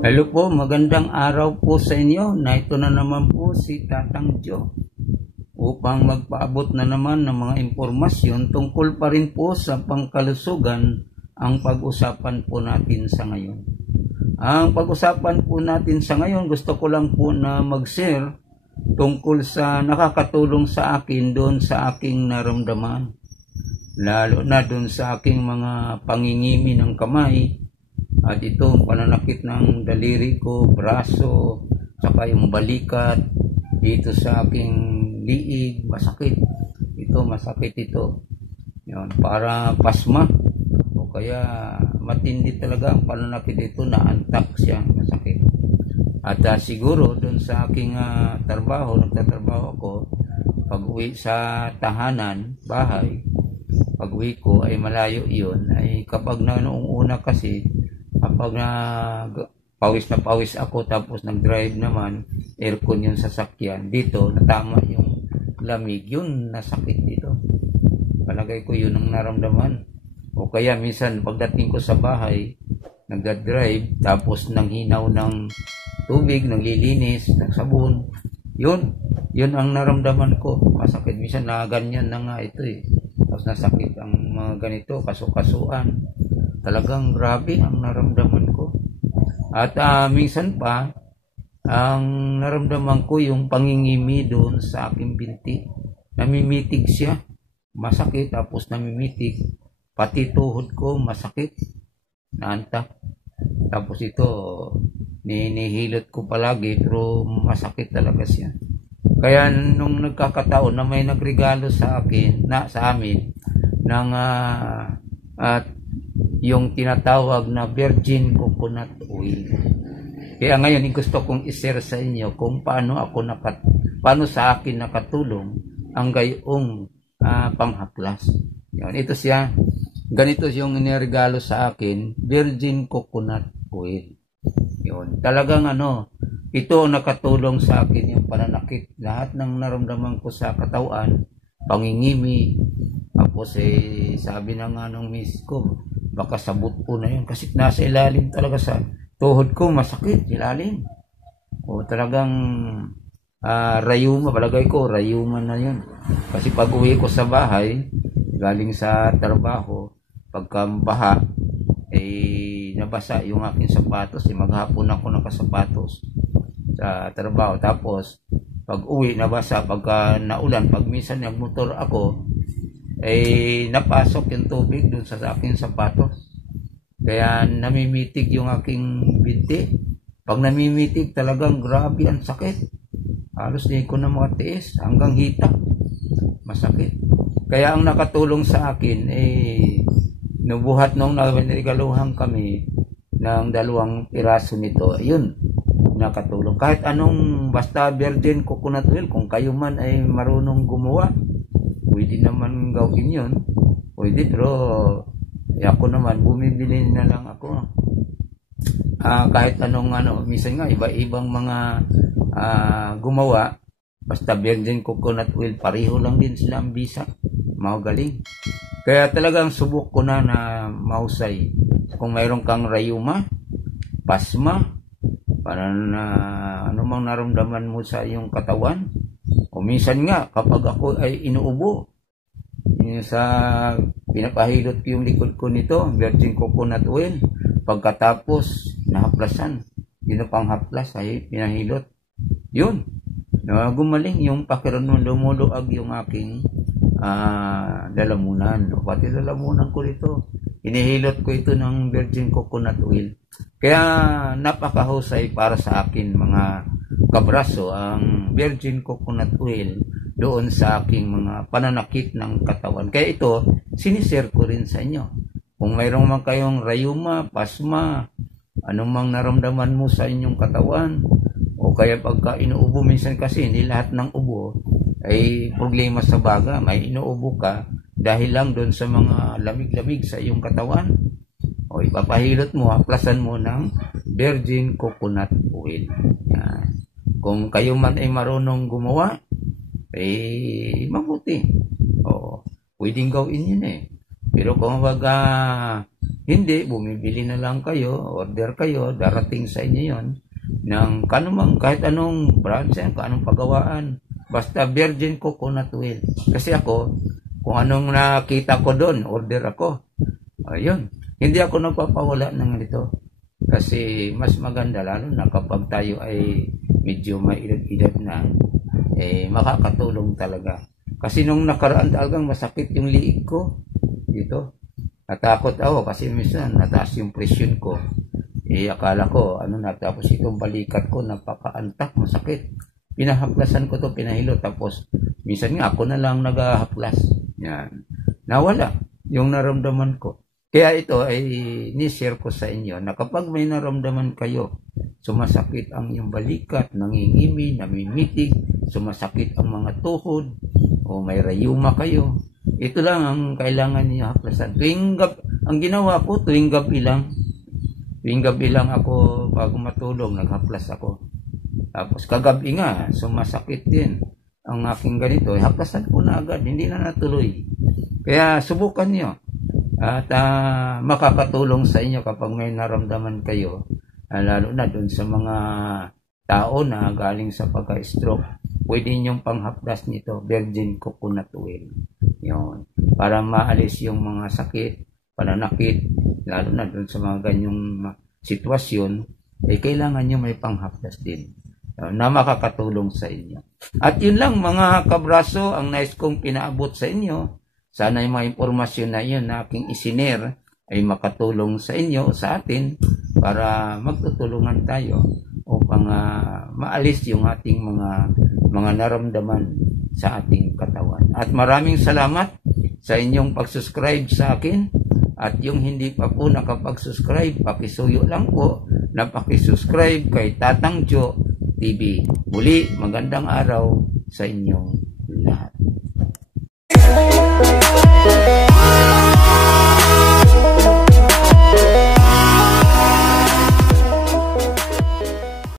Hello po, magandang araw po sa inyo. Na ito na naman po si Tatang Joe upang magpaabot na naman ng mga impormasyon tungkol pa rin po sa pangkalusugan ang pag-usapan po natin sa ngayon. Ang pag-usapan po natin sa ngayon, gusto ko lang po na mag-share tungkol sa nakakatulong sa akin doon sa aking naramdaman. Lalo na doon sa aking mga pangingimi ng kamay at ito pananakit ng daliri ko, braso, saka yung balikat, dito sa aking liig, masakit. Ito, masakit ito. Yun, para pasma. O kaya matindi talaga ang pananakit ito, naantak siya, masakit. At siguro doon sa aking nagtatrabaho ako, pag uwi sa tahanan, bahay, pag uwi ko ay malayo iyon, ay kapag na noong una kasi, kapag pawis na pawis ako tapos nag-drive naman, aircon yung sasakyan, dito natama yung lamig, yun nasakit dito. Palagay ko yun ang naramdaman. O kaya minsan pagdating ko sa bahay, nag-drive tapos nanghinaw ng tubig, naglilinis, ng sabon, yun ang naramdaman ko. Masakit, minsan na ganyan na nga ito tapos nasakit ang mga ganito, kaso-kasuan. Talagang grabe ang naramdaman ko. At minsan pa, ang naramdaman ko yung pangingimi doon sa aking binti. Namimitig siya. Masakit, tapos namimitig. Pati tuhod ko, masakit. Naantak. Tapos ito, ninihilot ko palagi, pero masakit talaga siya. Kaya nung nagkakataon na may nagregalo sa akin, sa amin, ng yung tinatawag na virgin coconut oil. Kaya ngayon gusto kong i-share sa inyo kung paano sa akin nakatulong ang gayong panghaklas. Yan, ito siya. Ganito yung iniregalo sa akin, virgin coconut oil. Yun. Talagang ito nakatulong sa akin yung pananakit. Lahat ng naramdaman ko sa katawan, pangingimi, tapos sabi na nga nung miss ko, baka sabot po na yun kasi nasa ilalim talaga sa tuhod ko, masakit ilalim. O talagang rayuma, palagay ko rayuma na yun. Kasi pag uwi ko sa bahay, galing sa trabaho, pagkambaha, nabasa yung aking sapatos, maghapon ako nakasapatos sa trabaho. Tapos pag uwi, nabasa, pagka naulan, pag minsan nagmotor ako, napasok yung tubig dun sa aking sapatos. Kaya namimitig yung aking binti. Pag namimitig, talagang grabe ang sakit. Halos di ko na makatiis hanggang hita. Masakit. Kaya ang nakatulong sa akin, nabuhat nung narigaluhan kami ng 2 piraso nito. Yun, nakatulong. Kahit anong, basta virgin coconut oil, kung kayo man ay marunong gumawa, pwede naman gawin yun. Pwede, pero ako naman, bumibili na lang ako. Kahit anong minsan nga, iba-ibang mga gumawa, basta virgin coconut oil, pareho lang din sila ang bisa. Magaling. Kaya talagang subok ko na mahusay. Kung mayroon kang rayuma, pasma, para na anumang naramdaman mo sa iyong katawan, o minsan nga, kapag ako ay inuubo, sa pinapahilot ko yung likod ko nito, virgin coconut oil, pagkatapos, nahaplasan. Yun pang haplas ay pinahilot. Yun. Gumaling yung pakiramdam, lumuluag yung aking lalamunan. Pati lalamunan ko dito. Inihilot ko ito ng virgin coconut oil. Kaya napakahusay para sa akin mga kabraso ang virgin coconut oil doon sa aking mga pananakit ng katawan. Kaya ito, sinishare ko rin sa inyo. Kung mayroong man kayong rayuma, pasma, anumang naramdaman mo sa inyong katawan, o kaya pagka inuubo, minsan kasi hindi lahat ng ubo ay problema sa baga. May inuubo ka dahil lang doon sa mga lamig-lamig sa iyong katawan. O ipapahilot mo, haplasan mo ng virgin coconut oil. Yan. Kung kayo man ay marunong gumawa, mabuti. O, pwedeng gawin yun Pero kung Hindi, bumibili na lang kayo, order kayo, darating sa inyo yon ng kanumang, kahit anong brand, kung anong pagawaan. Basta virgin coconut oil. Kasi ako, kung anong nakita ko doon, order ako. Ayun. Hindi ako nagpapawala ng ito. Kasi mas maganda, lalo na kapag tayo ay medyo may edad-edad na, makakatulong talaga. Kasi nung nakaraan talagang masakit yung liig ko. Dito. Natakot ako kasi minsan nataas yung presyon ko. Akala ko, tapos itong balikat ko, napakaantak, masakit. Pinahaplasan ko to, pinahilo, tapos minsan nga ako na lang naghahaplas. Yan. Nawala yung naramdaman ko. Kaya ito ay ni-share ko sa inyo na kapag may naramdaman kayo, sumasakit ang iyong balikat, nangingimi, namimitig, sumasakit ang mga tuhod, o may rayuma kayo, ito lang ang kailangan niyo haplasan. Ang ginawa ko, tuwing gabi lang ako bago matulog, naghaplas ako. Tapos kagabi nga, sumasakit din ang aking ganito. Haplasan ko na agad, hindi na natuloy. Kaya subukan nyo. At makakatulong sa inyo kapag may naramdaman kayo. Lalo na dun sa mga tao na galing sa pagka-stroke. Pwede nyong panghaplas nito, virgin coconut oil. Yun. Para maalis yung mga sakit, pananakit, lalo na dun sa mga ganyong sitwasyon, kailangan nyo may panghaplas din na makakatulong sa inyo. At yun lang mga kabraso, ang nais kong pinaabot sa inyo. Sana yung mga impormasyon na yun na aking isinare ay makatulong sa inyo, sa atin, para magtutulungan tayo upang maalis yung ating mga naramdaman sa ating katawan. At maraming salamat sa inyong pag-subscribe sa akin. At yung hindi pa po nakapag-subscribe, pakisuyo lang po na pakisubscribe kay Tatang Jo TV. Muli, magandang araw sa inyong lahat.